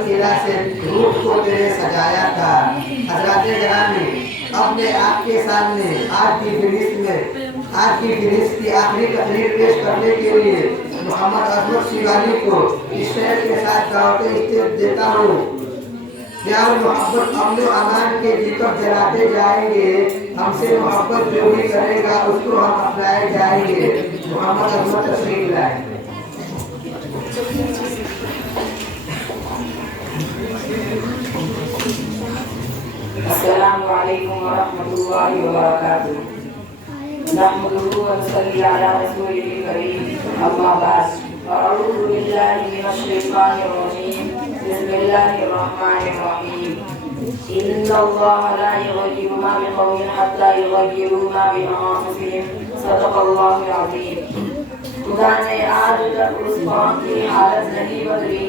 किला से रूह को तेरे सजाया था। हजरत ग्रामी, अपने आपके सामने आज की फिरिस्त की आखिरी तकरीर पेश करने के लिए मोहम्मद अजमत शिवानी को इस शेर के साथ दावत इज्जत देता हूँ। प्यार मोहब्बत अमन अमान के दीपक जलाते जाएंगे, हमसे मोहब्बत जो भी करेगा उसको हम अपनाए जाएंगे। मोहम्मद अजमत तशरीफ लाए। अस्सलामु अलैकुम व रहमतुल्लाहि व बरकातुहू। नहमदुहु व नसल्ली अला रसूलिल करीम। अम्मा बाद। अऊज़ु बिल्लाहि मिनश शैतानिर रजीम। बिस्मिल्लाहिर रहमानिर रहीम। इन्नल्लाहा ला युग़य्यिरु मा बिक़ौमिन हत्ता युग़य्यिरु मा बिअन्फुसिहिम। सदक़ल्लाहुल अज़ीम। खुदा ने आज तक उस कौम की हालत नहीं बदली,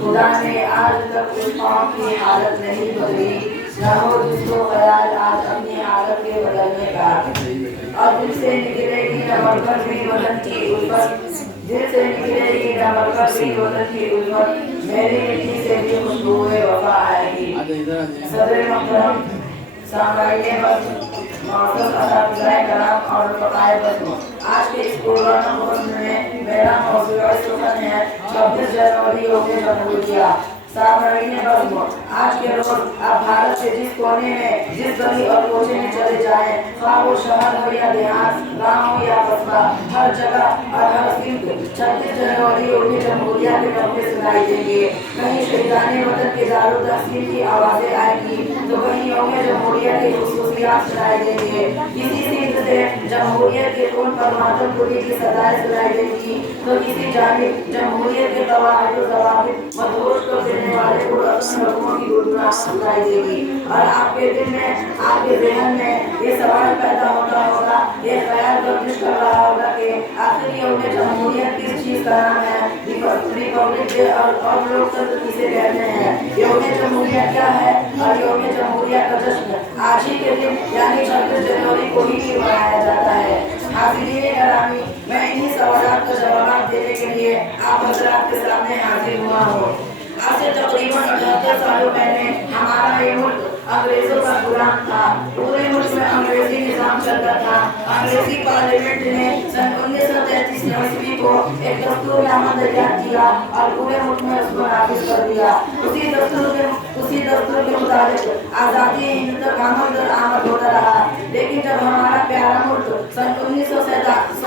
खुदा ने आज तक उस कौम की हालत नहीं बदली, न हो जिसको ख्याल आज अपनी हालत के बदलने का। और दिल से निकलेगी न मरकज़ भी वतन की उल्फत, दिल से निकलेगी न मरकज़ भी वतन की उल्फत, मेरी मिट्टी से भी खुशबूए वफा आएगी। सदर मोहतरम, सामईन मौजूद अदालत कलाम और पकाए बदू, आज के इस प्रोग्राम में मेरा मौजूद है 26 जनवरी योगी जमहूरिया। सामईन बदू, आज के रोज आप भारत के जिस कोने में, जिस गली और कोचे में चले जाएं, ख्वाह वो शहर हो या देहात, गाँव या कस्बा, हर जगह और हर सिमत 26 जनवरी योगी जमहूरिया के तमगे सुनाई देंगे। कहीं शहीदाने वतन के दारुल तहसील की आवाजें आएंगी तो कहीं योगी जमहूरिया के खुसूसियात सुनाई देंगे। किसी सिमत से जमहूरियत के खून पर मातम पूरी की सदाएं सुनाई देंगी तो किसी जानिब जमहूरियत के कवायद और ज़वाबित मदहोश कर देने वाले लोगों की गुनगुनाहट सुनाई देगी। और आपके दिल में, आपके ज़हन में ये सवाल पैदा होता होगा, ये ख्याल गर्दिश कर रहा होगा कि आखिर योगी जमहूरियत किस चीज़ का नाम है, रिपब्लिक डे और लोकतंत्र किसे कहते हैं, योगी जमहूरियत क्या है और योगी जमहूरियत का जश्न आज ही के दिन यानी 26 जनवरी को ही क्यों मनाया जाता है। हाज़िरीन करामी, मैं इन्हीं सवालात का जवाब देने के लिए आप हज़रात के सामने हाजिर हुआ हूँ। आज से तकरीबन 78 सालों पहले हमारा ये मुल्क अंग्रेजों का गुलाम था। पूरे मुल्क में अंग्रेजी निजाम चलता था। अंग्रेजी पार्लियामेंट ने सन 1933 ईस्वी को एक दस्तूरनामा तैयार किया और पूरे मुल्क में उसको नाफिज कर दिया। उसी दस्तूर के मुताबिक आज़ादी हिंद तक अमल दरामद होता रहा। लेकिन जब हमारा प्यारा मुल्क सन 1947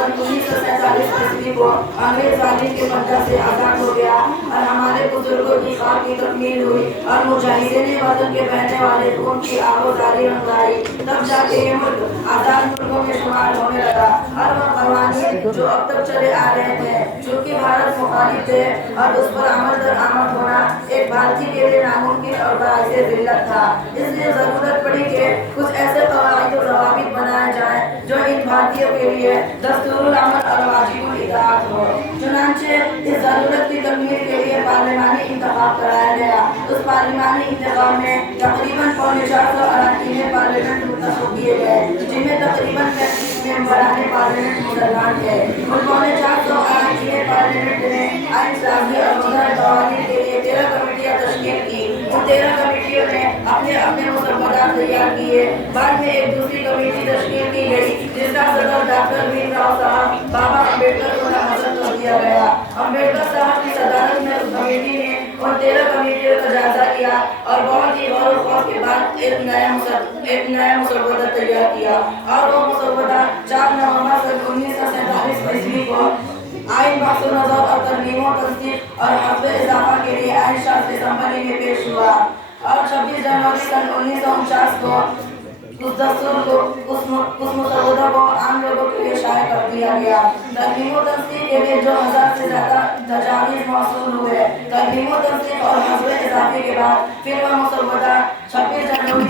ईस्वी को अंग्रेज वाली के पंजा से आज़ाद हो गया और हमारे बुजुर्गों की ख्वाब की तकमील हुई और मुजाहिदीन वतन के बहने वाले खून की आगोजारी रंगाई, तब जाके ये मुल्क आज़ाद मुल्कों में शुमार होने लगा। और वह कवानीन जो अब तक चले आ रहे थे, चूँकि भारत मुखालिफ थे और उस पर अमल दरामद होना एक भारतीय के लिए नामुमकिन और बाइसे जिल्लत था। इसलिए ज़रूरत पड़ी कि कुछ ऐसे कवायद और ज़वाबित बनाए जाएं जो इन भारतीयों के लिए दस्तूरुल अमल और वाजिबुल इताअत हो। चुनांचे इस ज़रूरत की तकमील के लिए पार्लिमानी इंतखाब कराया गया। उस पार्लिमानी इंतखाब में तकरीबन 450 अरकान पार्लियामेंट मुंतखब किए गए, जिनमें तकरीबन 35 मेंबरान पार्लियामेंट मुसलमान थे। उन 450 अरकान पार्लियामेंट ने आइन साज़ी और मुक़र्रर क़वानीन के लिए 13 कमेटियाँ तश्कील की। उन 13 कमेटियों ने अपने अपने मुसव्वदात तैयार किए। बाद में एक दूसरी कमेटी तश्कील की गई जिसका सदर डॉक्टर भीमराव साहब बाबा अम्बेडकर को नामज़द कर दिया गया। अम्बेडकर साहब की सदारत में उस कमेटी ने उन 13 कमेटियों का जायजा किया और बहुत ही गौर व खौफ के बाद एक नया मुसव्वदा तैयार किया। और वो मुसव्वदा 4 नवंबर सन 1947 ईस्वी को आइन बख्श नज़र और तरमीमों तस्दीक और हफ्ते इजाफा के लिए आइन शास्त्री असम्बली में पेश हुआ। और 26 जनवरी सन 1949 को उस मुसव्वदा को आम लोगों के लिए शाये कर दिया गया। तरमीमों तस्दीक के लिए जो 1000 से ज़्यादा तजावीज़ मौसूल हुए, तरमीमों तस्दीक और हफ्ते इजाफे के बाद फिर वह मुसव्वदा 26 जनवरी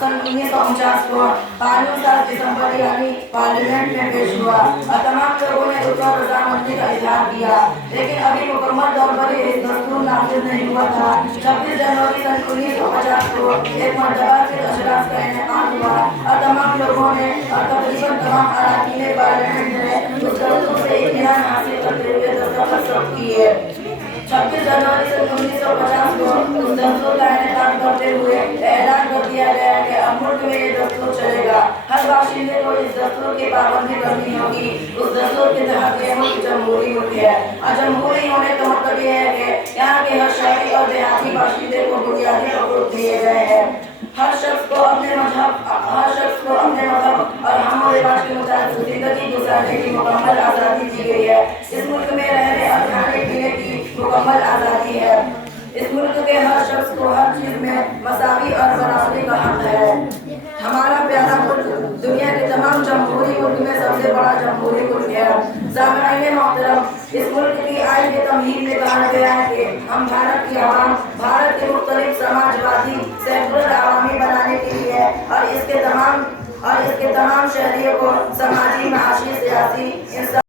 सन 1949 को कानून साज़ असम्बली यानी पार्लियामेंट में पेश हुआ और तमाम लोगों ने उस पर रज़ामंदी का इज़हार किया। लेकिन अभी मुकम्मल तौर पर इस दस्तूर नाफिज़ नहीं हुआ था। 26 जनवरी सन 1950 को एक मरतबा फिर अजलास का इनेकाद हुआ और तमाम लोगों ने और तकरीबन तमाम अरकान पार्लियामेंट ने उस दस्तूर से इत्मीनान हासिल करते हुए दस्तखत किए। 26 जनवरी 1950 को उस दस्तूर का इनेकाद करते हुए ऐलान कर दिया गया कि अब मुल्क में ये दस्तूर चलेगा। हर बाशिंदे को इस दस्तूर की पाबंदी करनी होगी। उस दस्तूर के तहत ये मुल्क जमहूरी मुल्क है और जमहूरी होने का मतलब ये है कि यहाँ के हर शहरी और देहाती बाशिंदे को बुनियादी हकूक दिए गए हैं। हर शख्स को अपने मजहब और हम रिवाज के मुताबिक जिंदगी गुजारने की मुकम्मल आज़ादी दी गई है। इस मुल्क में रहने और खाने पीने की मुकम्मल आज़ादी है। इस मुल्क के हर शख्स को हर चीज में मसावी और बराबरी का हक है। हमारा प्यारा मुल्क दुनिया के तमाम जमहूरी मुल्क में सबसे बड़ा जमहूरी मुल्क है। सामईन मोहतरम, इस मुल्क की आइन के तमहीद में कहा गया है कि हम भारत की आवाम भारत के मुख्तलिफ समाजवादी सेकुलर आवामी बनाने के लिए और इसके तमाम शहरियों को समाजी, माशी, सियासी